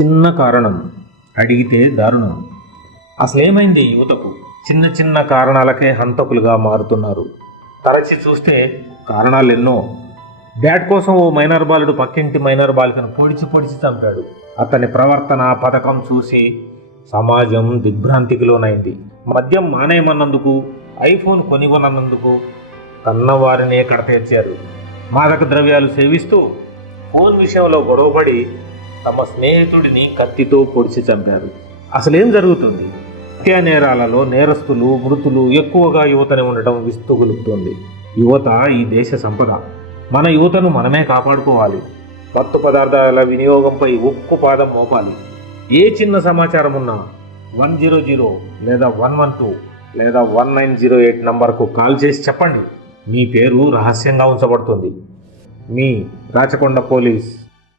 చిన్న కారణం అడిగితే దారుణం. అసలేమైంది యువతకు? చిన్న చిన్న కారణాలకే హంతకులుగా మారుతున్నారు. తరచి చూస్తే కారణాలు ఎన్నో. బ్యాట్ కోసం ఓ మైనర్ బాలుడు పక్కింటి మైనర్ బాలికను పొడిచి పొడిచి చంపాడు. అతని ప్రవర్తన పథకం చూసి సమాజం దిగ్భ్రాంతికి లోనైంది. మద్యం మానేయమన్నందుకు, ఐఫోన్ కొనివ్వనన్నందుకు కన్నవారినే కడతీర్చారు. మాదక ద్రవ్యాలు సేవిస్తూ ఫోన్ విషయంలో గొడవపడి తమ స్నేహితుడిని కత్తితో పొడిచి చంపారు. అసలేం జరుగుతుంది? హత్యా నేరాలలో నేరస్తులు, మృతులు ఎక్కువగా యువతనే ఉండటం విస్తుగులుపుతోంది. యువత ఈ దేశ సంపద. మన యువతను మనమే కాపాడుకోవాలి. మత్తు పదార్థాల వినియోగంపై ఉక్కు పాదం మోపాలి. ఏ చిన్న సమాచారం ఉన్నా 100 లేదా 112 లేదా 1908 నంబర్కు కాల్ చేసి చెప్పండి. మీ పేరు రహస్యంగా ఉంచబడుతుంది. మీ రాచకొండ పోలీస్.